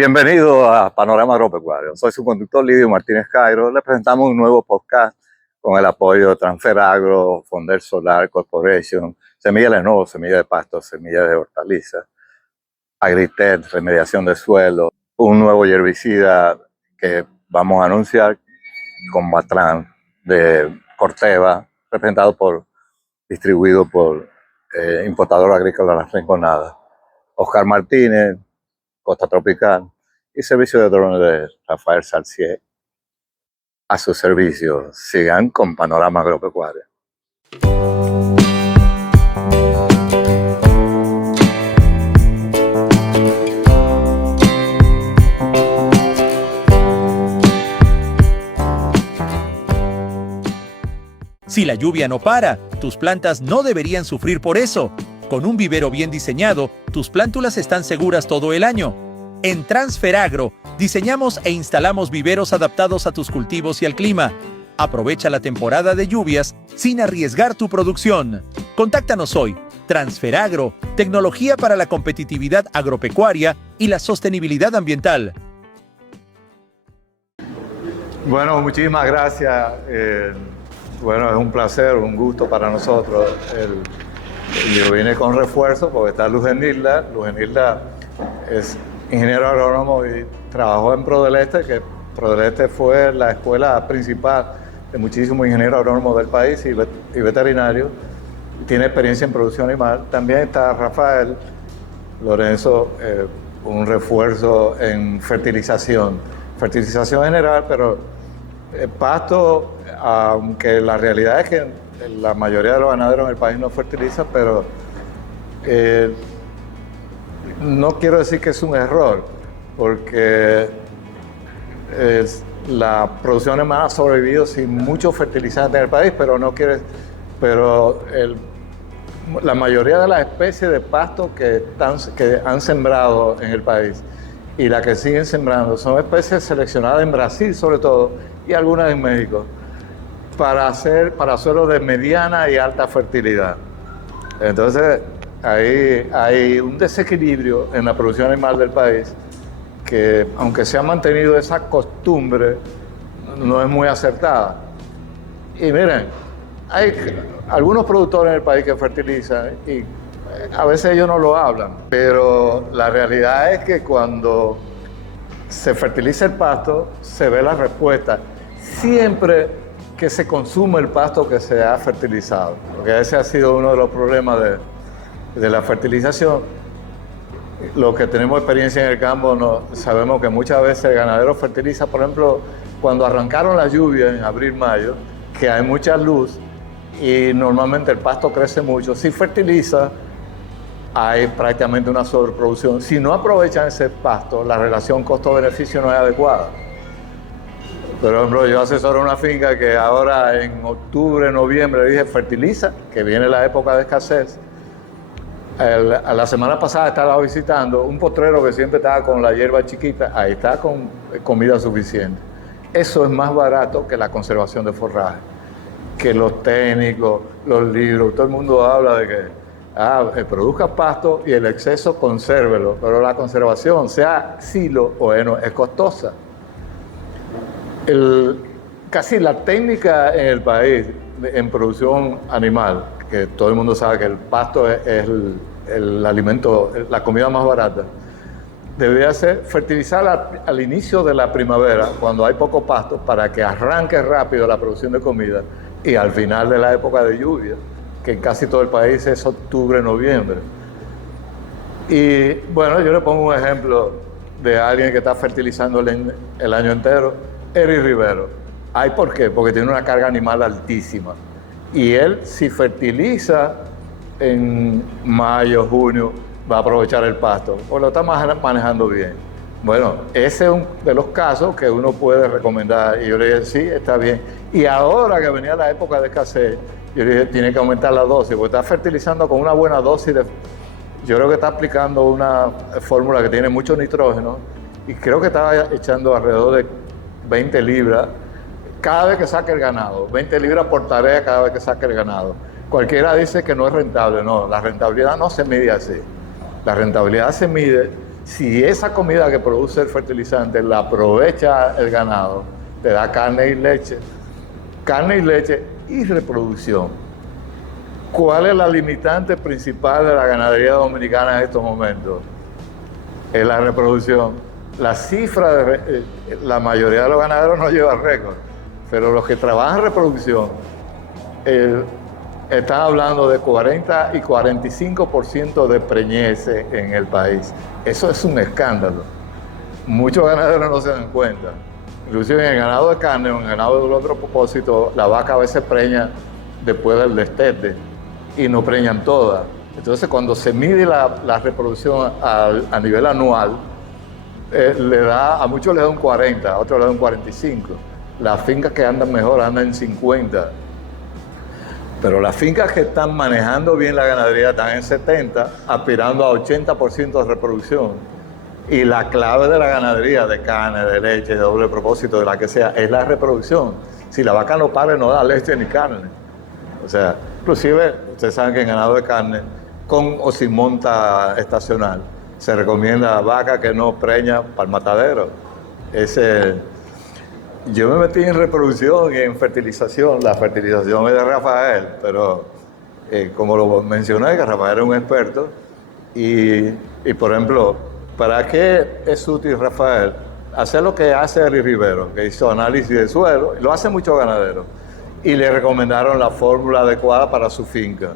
Bienvenido a Panorama Agropecuario. Soy su conductor Lidio Martínez Cairo. Le presentamos un nuevo podcast con el apoyo de Transfer Agro, Fonder Solar Corporation, Semilla de Nuevo, Semilla de Pasto, Semilla de Hortalizas, Agritech, Remediación de Suelo, un nuevo herbicida que vamos a anunciar con Batran de Corteva, distribuido por Importador Agrícola Las Rinconadas. Oscar Martínez, Costa Tropical, y servicio de drones de Rafael Salcier. A su servicio. Sigan con Panorama Agropecuario. Si la lluvia no para, tus plantas no deberían sufrir por eso. Con un vivero bien diseñado, tus plántulas están seguras todo el año. En Transfer Agro, diseñamos e instalamos viveros adaptados a tus cultivos y al clima. Aprovecha la temporada de lluvias sin arriesgar tu producción. Contáctanos hoy. Transfer Agro, tecnología para la competitividad agropecuaria y la sostenibilidad ambiental. Bueno, muchísimas gracias. Bueno, es un placer, un gusto para nosotros. Yo vine con refuerzo porque está Luz Enilda. Luz Enilda es ingeniero agrónomo y trabajó en Prodeleste, que Prodeleste fue la escuela principal de muchísimos ingenieros agrónomos del país y veterinarios. Tiene experiencia en producción animal. También está Rafael Lorenzo, un refuerzo en fertilización general, pero pasto, aunque la realidad es que la mayoría de los ganaderos en el país no fertilizan, pero no quiero decir que es un error, porque la producción animal ha sobrevivido sin muchos fertilizantes en el país, pero la mayoría de las especies de pasto que han sembrado en el país y las que siguen sembrando son especies seleccionadas en Brasil sobre todo y algunas en México para suelos de mediana y alta fertilidad. Entonces hay un desequilibrio en la producción animal del país que, aunque se ha mantenido esa costumbre, no es muy acertada. Y miren, hay algunos productores en el país que fertilizan y a veces ellos no lo hablan, pero la realidad es que cuando se fertiliza el pasto, se ve la respuesta. Siempre que se consume el pasto que se ha fertilizado, porque ese ha sido uno de los problemas de la fertilización. Los que tenemos experiencia en el campo sabemos que muchas veces el ganadero fertiliza, por ejemplo, cuando arrancaron las lluvias en abril, mayo, que hay mucha luz y normalmente el pasto crece mucho. Si fertiliza, hay prácticamente una sobreproducción. Si no aprovechan ese pasto, la relación costo-beneficio no es adecuada. Por ejemplo, yo asesoro una finca que ahora en octubre, noviembre, dije fertiliza, que viene la época de escasez. La semana pasada estaba visitando un potrero que siempre estaba con la hierba chiquita, ahí está con comida suficiente. Eso es más barato que la conservación de forraje, que los técnicos, los libros, todo el mundo habla de que produzca pasto y el exceso consérvelo, pero la conservación, sea silo o heno, es costosa. Casi la técnica en el país en producción animal, que todo el mundo sabe que el pasto es el alimento, la comida más barata, debería ser fertilizar al inicio de la primavera, cuando hay poco pasto, para que arranque rápido la producción de comida, y al final de la época de lluvia, que en casi todo el país es octubre, noviembre. Y bueno, yo le pongo un ejemplo de alguien que está fertilizando el año entero, Eric Rivero. ¿Por qué? Porque tiene una carga animal altísima. Y él, si fertiliza en mayo, junio, va a aprovechar el pasto, o lo está manejando bien. Bueno, ese es uno de los casos que uno puede recomendar. Y yo le dije, sí, está bien. Y ahora que venía la época de escasez, yo le dije, tiene que aumentar la dosis, porque está fertilizando con una buena dosis yo creo que está aplicando una fórmula que tiene mucho nitrógeno, y creo que estaba echando alrededor de 20 libras cada vez que saque el ganado, 20 libras por tarea cada vez que saque el ganado. Cualquiera dice que no es rentable. No, la rentabilidad no se mide así. La rentabilidad se mide Si esa comida que produce el fertilizante la aprovecha el ganado, te da carne y leche y reproducción. ¿Cuál es la limitante principal de la ganadería dominicana en estos momentos? Es la reproducción. La cifra la mayoría de los ganaderos no lleva récord, pero los que trabajan en reproducción están hablando de 40 y 45% de preñez en el país. Eso es un escándalo. Muchos ganaderos no se dan cuenta. Inclusive en el ganado de carne o en el ganado de otro propósito, la vaca a veces preña después del destete y no preñan todas. Entonces, cuando se mide la reproducción a nivel anual, a muchos le da un 40, a otros le da un 45. Las fincas que andan mejor andan en 50. Pero las fincas que están manejando bien la ganadería están en 70, aspirando a 80% de reproducción. Y la clave de la ganadería, de carne, de leche, de doble propósito, de la que sea, es la reproducción. Si la vaca no pare, no da leche ni carne. O sea, inclusive, ustedes saben que en ganado de carne, con o sin monta estacional, se recomienda a vaca que no preña para el matadero. Yo me metí en reproducción y en fertilización. La fertilización es de Rafael, pero como lo mencioné, que Rafael es un experto. Y por ejemplo, ¿para qué es útil Rafael? Hacer lo que hace Eli Rivero, que hizo análisis de suelo, y lo hacen muchos ganaderos. Y le recomendaron la fórmula adecuada para su finca.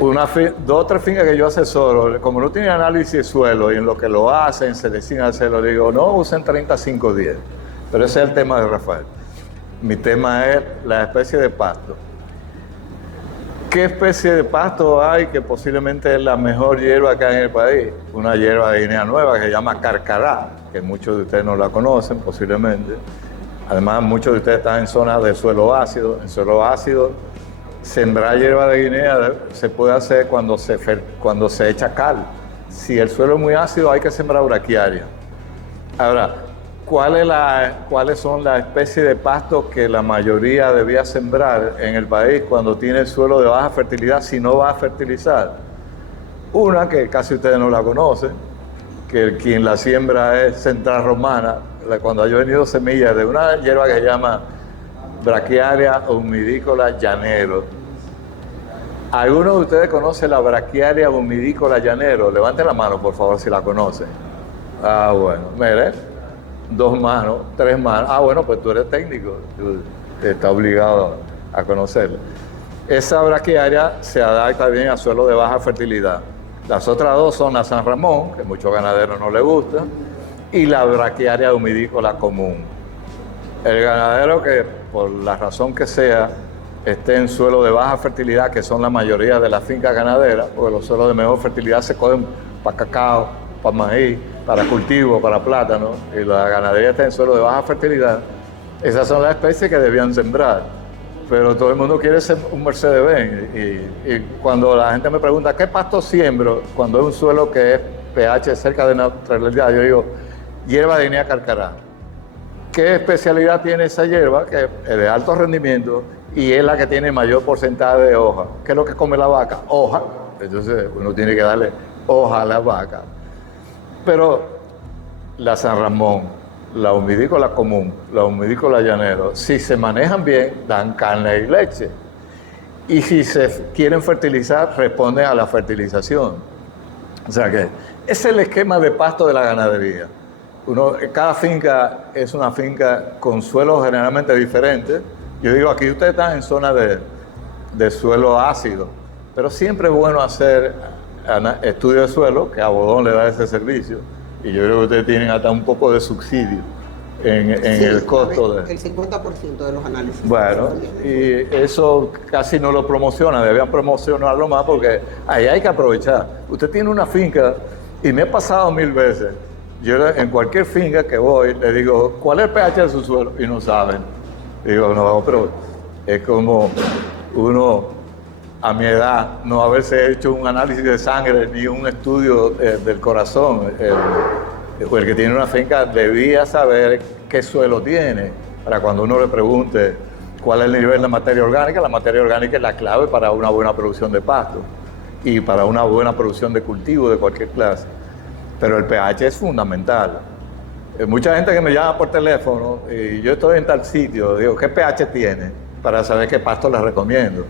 2 o 3 fincas que yo asesoro, como no tienen análisis de suelo y en lo que lo hacen, se deciden hacerlo, digo, no usen 35-10. Pero ese es el tema de Rafael. Mi tema es la especie de pasto. ¿Qué especie de pasto hay que posiblemente es la mejor hierba que hay en el país? Una hierba de Guinea Nueva que se llama carcará, que muchos de ustedes no la conocen posiblemente. Además, muchos de ustedes están en zonas de suelo ácido. En suelo ácido, sembrar hierba de Guinea se puede hacer cuando se echa cal. Si el suelo es muy ácido, hay que sembrar braquiaria. Ahora, ¿cuáles son las especies de pastos que la mayoría debía sembrar en el país cuando tiene el suelo de baja fertilidad si no va a fertilizar? Una que casi ustedes no la conocen, que quien la siembra es Central Romana, cuando haya venido semillas de una hierba que se llama Braquiaria humidícola llanero. ¿Alguno de ustedes conoce la Braquiaria humidícola llanero? Levanten la mano, por favor, si la conocen. Ah, bueno, mire, 2 manos, 3 manos. Ah, bueno, pues tú eres técnico, tú estás obligado a conocerla. Esa braquiaria se adapta bien a suelo de baja fertilidad. Las otras 2 son la San Ramón, que a muchos ganaderos no les gusta, y la braquiaria humidícola común. El ganadero que, por la razón que sea, esté en suelo de baja fertilidad, que son la mayoría de las fincas ganaderas, porque los suelos de mejor fertilidad se cogen para cacao, para maíz, para cultivo, para plátano, y la ganadería está en suelo de baja fertilidad. Esas son las especies que debían sembrar. Pero todo el mundo quiere ser un Mercedes-Benz. Y cuando la gente me pregunta, ¿qué pasto siembro? Cuando es un suelo que es pH cerca de neutralidad, yo digo, hierba de Guinea carcará. ¿Qué especialidad tiene esa hierba? Que es de alto rendimiento y es la que tiene mayor porcentaje de hoja. ¿Qué es lo que come la vaca? Hoja. Entonces uno tiene que darle hoja a la vaca. Pero la San Ramón, la humidícola común, la humidícola llanero, si se manejan bien, dan carne y leche. Y si se quieren fertilizar, responden a la fertilización. O sea que ese es el esquema de pasto de la ganadería. Cada finca es una finca con suelos generalmente diferentes. Yo digo, aquí ustedes están en zona de suelo ácido, pero siempre es bueno hacer estudio de suelo, que a Bodón le da ese servicio, y yo creo que ustedes tienen hasta un poco de subsidio en el costo el 50% de los análisis. Bueno, y eso casi no lo promociona, debían promocionarlo más porque ahí hay que aprovechar. Usted tiene una finca, y me he pasado 1000 veces, yo en cualquier finca que voy, le digo, ¿cuál es el pH de su suelo? Y no saben. Digo, no, pero es como uno, a mi edad, no haberse hecho un análisis de sangre ni un estudio del corazón. El que tiene una finca debía saber qué suelo tiene, para cuando uno le pregunte cuál es el nivel de materia orgánica. La materia orgánica es la clave para una buena producción de pasto y para una buena producción de cultivo de cualquier clase. pero el pH es fundamental. Mucha gente que me llama por teléfono y yo estoy en tal sitio, digo, ¿qué pH tiene? Para saber qué pasto les recomiendo.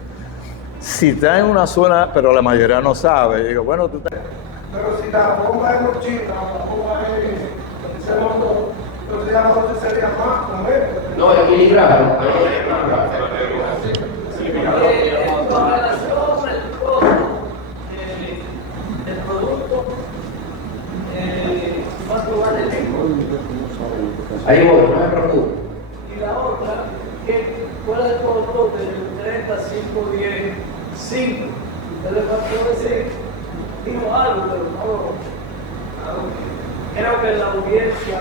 Si está en una zona, pero la mayoría no sabe, digo, bueno, tú te... Pero si la bomba es mochila, la bomba es ese motor, entonces ya no sería más con él. No, equilibrado. Con relación al costo del producto, ¿cuánto vale el eco? Ahí voy, no me preocupe. Y la otra, ¿cuál es el costo del 30, 5, 10, 5? Usted le faltó decir, dijo algo, pero no. Creo que la audiencia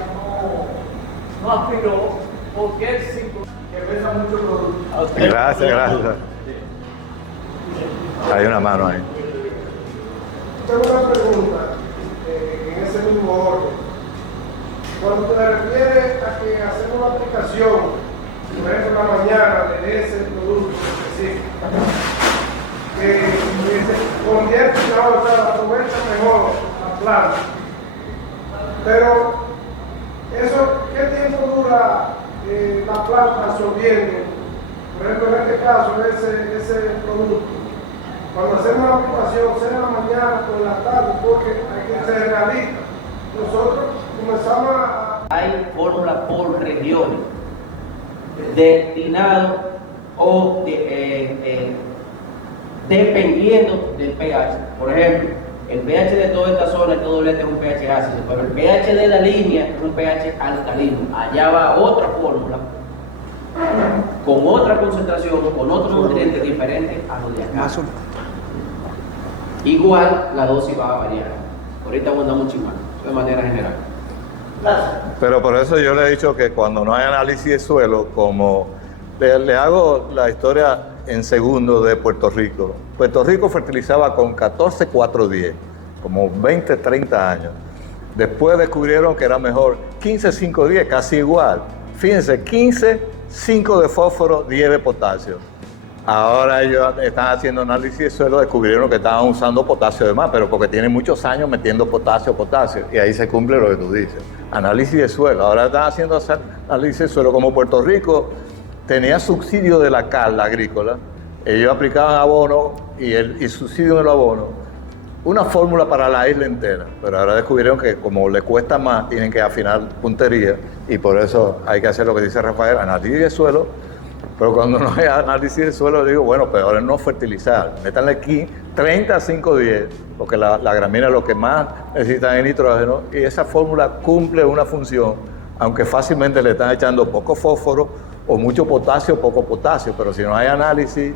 no aspiró porque el 5 que pesa mucho producto. Gracias, gracias. Hay una mano ahí. Tengo una pregunta en ese mismo orden. Cuando te refieres a que hacemos una aplicación, por ejemplo, en la mañana de ese producto específico, que se convierte en agua, o sea, aprovecha mejor la planta. Pero, ¿qué tiempo dura la planta absorbiendo? Por ejemplo, en este caso, ese producto. Cuando hacemos la aplicación, sea en la mañana o en la tarde, porque hay que ser realista. Nosotros comenzamos a... Hay fórmulas por regiones, destinado o dependiendo del pH. Por ejemplo, el pH de toda esta zona, este doblete es un pH ácido, pero el pH de la línea es un pH alcalino. Allá va otra fórmula, con otra concentración, con otros nutrientes diferentes a los de acá. Igual la dosis va a variar. Ahorita vamos a dar mucho más, de manera general. Pero por eso yo le he dicho que cuando no hay análisis de suelo, como le hago la historia en segundo de Puerto Rico. Puerto Rico fertilizaba con 14-4-10, como 20, 30 años. Después descubrieron que era mejor 15-5-10, casi igual. Fíjense, 15-5 de fósforo, 10 de potasio. Ahora ellos están haciendo análisis de suelo, descubrieron que estaban usando potasio de más, pero porque tienen muchos años metiendo potasio, y ahí se cumple lo que tú dices. Análisis de suelo, ahora están haciendo análisis de suelo. Como Puerto Rico tenía subsidio de la CAL, la agrícola, ellos aplicaban abono y subsidio en el abono, una fórmula para la isla entera, pero ahora descubrieron que como le cuesta más, tienen que afinar puntería, y por eso hay que hacer lo que dice Rafael, análisis de suelo. Pero cuando no hay análisis del suelo, digo, bueno, peor es no fertilizar. Métanle aquí 30-5-10, porque la gramínea es lo que más necesita de nitrógeno, y esa fórmula cumple una función, aunque fácilmente le están echando poco fósforo o mucho potasio, poco potasio, pero si no hay análisis,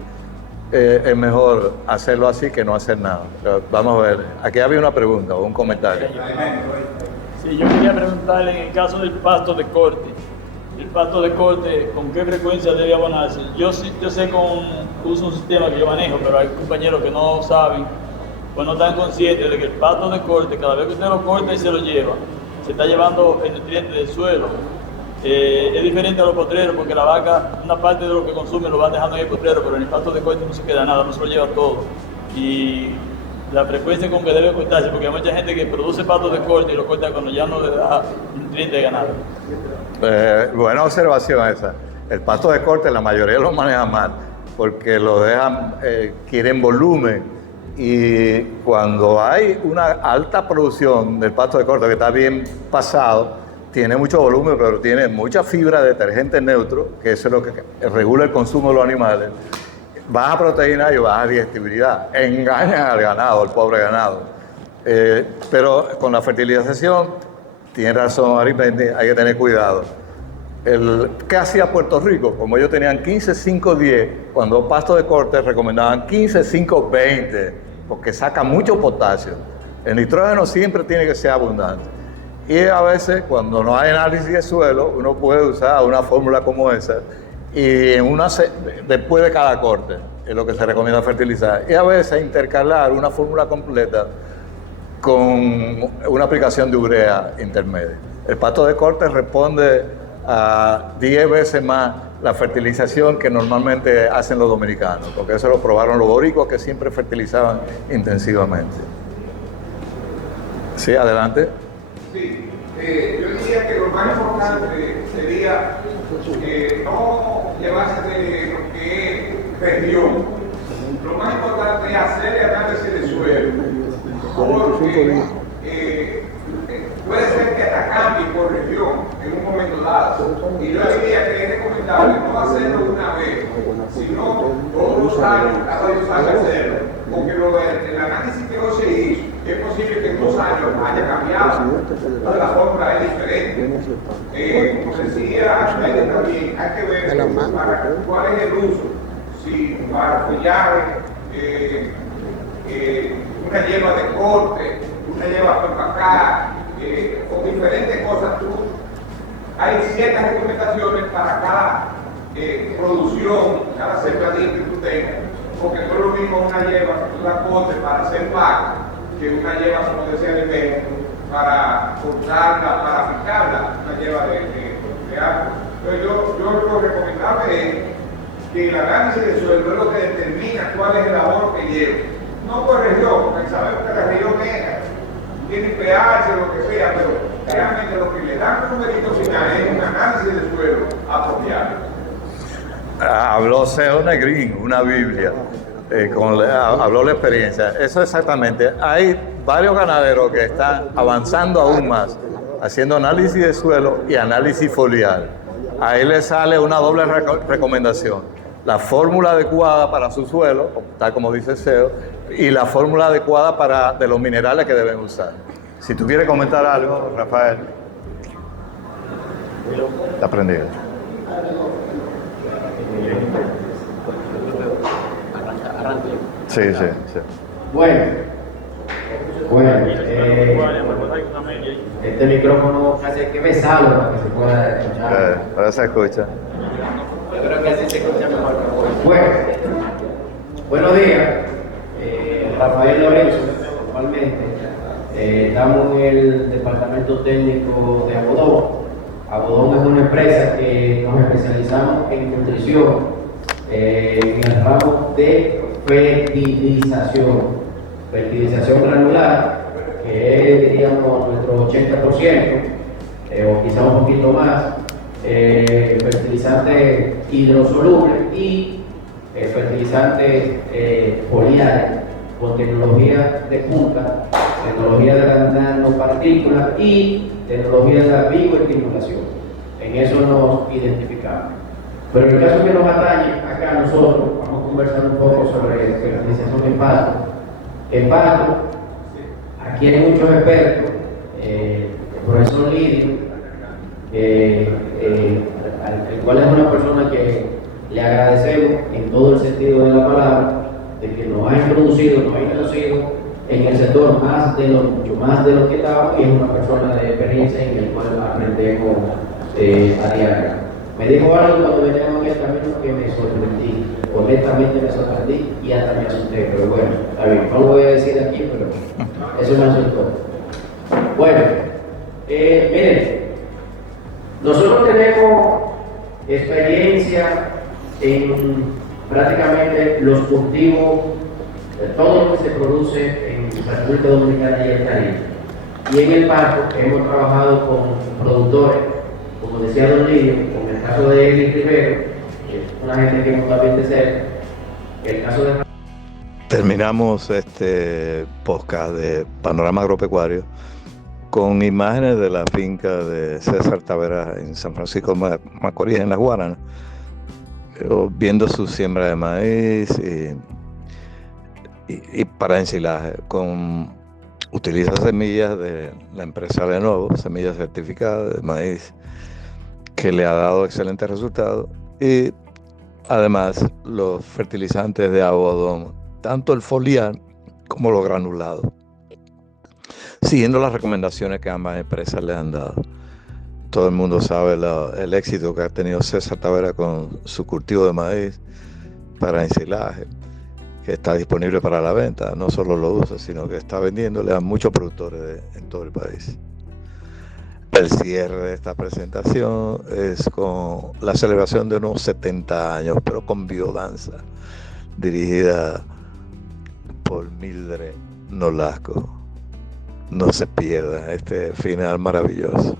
es mejor hacerlo así que no hacer nada. Pero vamos a ver, aquí había una pregunta o un comentario. Sí, yo quería preguntarle en el caso del pasto de corte. El pasto de corte, ¿con qué frecuencia debe abonarse? Yo sé uso un sistema que yo manejo, pero hay compañeros que no saben, pues no están conscientes de que el pasto de corte, cada vez que usted lo corta y se lo lleva, se está llevando el nutriente del suelo. Es diferente a los potreros, porque la vaca, una parte de lo que consume lo va dejando en el potrero, pero en el pasto de corte no se queda nada, no se lo lleva todo. Y la frecuencia con que debe cortarse, porque hay mucha gente que produce pasto de corte y lo corta cuando ya no le da nutriente de ganado. Buena observación esa. El pasto de corte la mayoría lo maneja mal, porque lo dejan, quieren volumen, y cuando hay una alta producción del pasto de corte que está bien pasado, tiene mucho volumen, pero tiene mucha fibra de detergente neutro, que eso es lo que regula el consumo de los animales, baja proteína y baja digestibilidad. Engañan al ganado, al pobre ganado. Pero con la fertilización, tiene razón Arismendi, hay que tener cuidado. ¿Qué hacía Puerto Rico? Como ellos tenían 15-5-10, cuando pasto de corte recomendaban 15-5-20, porque saca mucho potasio. El nitrógeno siempre tiene que ser abundante. Y a veces, cuando no hay análisis de suelo, uno puede usar una fórmula como esa, y después de cada corte, es lo que se recomienda fertilizar. Y a veces intercalar una fórmula completa con una aplicación de urea intermedia. El pasto de corte responde a 10 veces más la fertilización que normalmente hacen los dominicanos, porque eso lo probaron los boricuas, que siempre fertilizaban intensivamente. Sí, adelante. Sí, yo diría que lo más importante sería no llevarse de lo que es región. Lo más importante es hacer el análisis de suelo, porque puede ser que hasta cambie por región en un momento dado. Y yo diría que es recomendable no hacerlo una vez, sino todos los años, cada 2 años hacerlo, porque el análisis que hoy se hizo, es posible que en 2 años haya cambiado, la fórmula es diferente. Como decía Schneiden también, hay que ver cuál es el uso, si para follaje, una hierba de corte, una hierba por acá, con diferentes cosas. Hay ciertas recomendaciones para cada producción, cada sembradío que tú tengas, porque no es lo mismo una hierba que tú la cortes para hacer vaca, que una hierba, como decía el Alberto, para cortarla, para picarla, una hierba de árbol. Entonces yo lo recomendable es que el análisis de suelo es lo que determina cuál es el labor que lleva. No por región, porque sabemos que la región tiene pH, lo que sea, pero realmente lo que le da un numerito final es un análisis de suelo apropiado. Habló CEO Negrín, una Biblia, habló la experiencia. Eso exactamente. Hay varios ganaderos que están avanzando aún más, haciendo análisis de suelo y análisis foliar. Ahí le sale una doble recomendación. La fórmula adecuada para su suelo, tal como dice CEO, y la fórmula adecuada de los minerales que deben usar. Si tú quieres comentar algo, Rafael. Está prendido. Sí. Bueno, este micrófono casi hay que besarlo para que se pueda escuchar. Ahora se escucha. Yo creo que así se escucha mejor. Bueno, buenos días. Rafael Lorenzo, actualmente. Estamos en el departamento técnico de Abodón. Abodón es una empresa que nos especializamos en nutrición, en el ramo de fertilización granular, que es, diríamos, nuestro 80%, o quizá un poquito más, fertilizantes hidrosolubles y fertilizantes foliares con tecnología de punta, tecnología de la nanopartícula y tecnología de la bioestimulación. En eso nos identificamos. Pero en el caso que nos atañe acá nosotros, vamos a conversar un poco sobre fertilización en pasto. En pasto, aquí hay muchos expertos, el profesor Lidio, el cual es una persona que le agradecemos en todo el sentido de la palabra, de que nos ha introducido en el sector mucho más de lo que estaba, y es una persona de experiencia en el cual aprendemos a diario. Me dijo algo cuando veníamos en el camino que me sorprendí, honestamente me sorprendí y hasta me asusté, pero bueno, está bien, no lo voy a decir aquí, pero eso me asustó. Bueno, miren, nosotros tenemos experiencia en prácticamente los cultivos, todo lo que se produce en la República Dominicana y el Caribe. Y en el pasto hemos trabajado con productores, como decía Don Lidio, con el caso de Eli Rivero, que es una gente que hemos también de cerca, el caso de... Terminamos este podcast de Panorama Agropecuario con imágenes de la finca de César Tavera en San Francisco de Macorís, en Las Guaranas, viendo su siembra de maíz y para ensilaje. Utiliza semillas de la empresa Lenovo, semillas certificadas de maíz, que le ha dado excelentes resultados, y además los fertilizantes de Abodón, tanto el foliar como los granulados, siguiendo las recomendaciones que ambas empresas le han dado. Todo el mundo sabe el éxito que ha tenido César Tavera con su cultivo de maíz para ensilaje, que está disponible para la venta. No solo lo usa, sino que está vendiéndole a muchos productores en todo el país. El cierre de esta presentación es con la celebración de unos 70 años, pero con biodanza, dirigida por Mildred Nolasco. no se pierda este final maravilloso.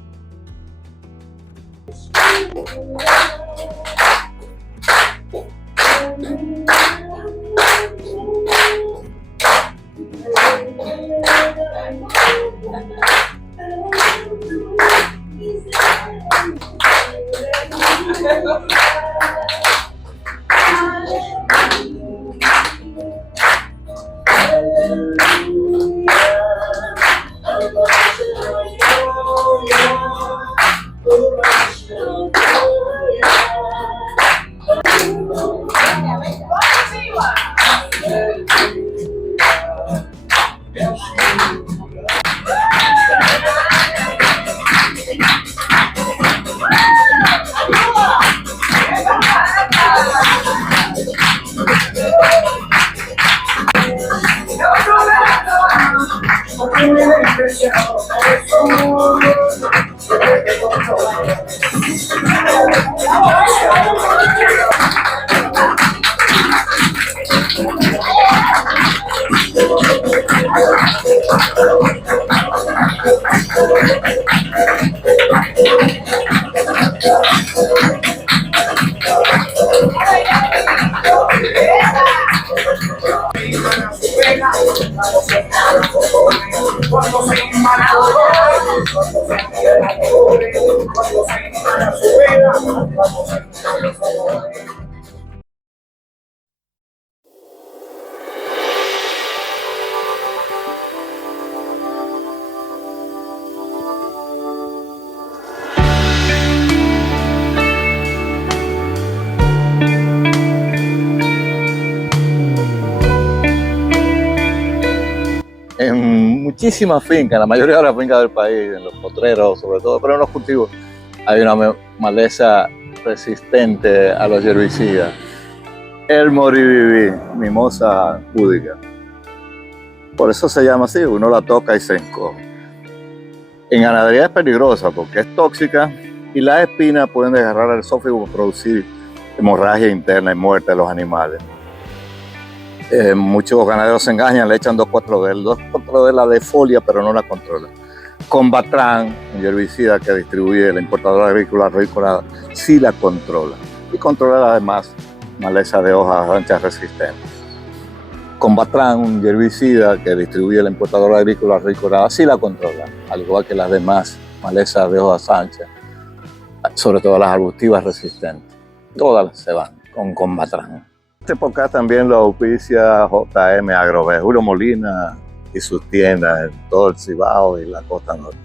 En muchísimas fincas, la mayoría de las fincas del país, en los potreros sobre todo, pero en los cultivos, hay una maleza resistente a los herbicidas. El moriviví, mimosa púdica. Por eso se llama así, uno la toca y se encoge. En ganadería es peligrosa porque es tóxica y las espinas pueden desgarrar el esófago y producir hemorragia interna y muerte de los animales. Muchos ganaderos se engañan, le echan 2,4-D. El 2,4-D la defolia, pero no la controla. Combatran, un herbicida que distribuye la importadora agrícola Royal, sí la controla. Y controla además maleza de hojas anchas resistentes. Combatran, un herbicida que distribuye la importadora agrícola Royal, sí la controla, al igual que las demás malezas de hojas anchas, sobre todo las arbustivas resistentes. Todas se van con Combatran. Este podcast también lo auspicia JM Agrovet, Julio Molina y sus tiendas en todo el Cibao y la costa norte.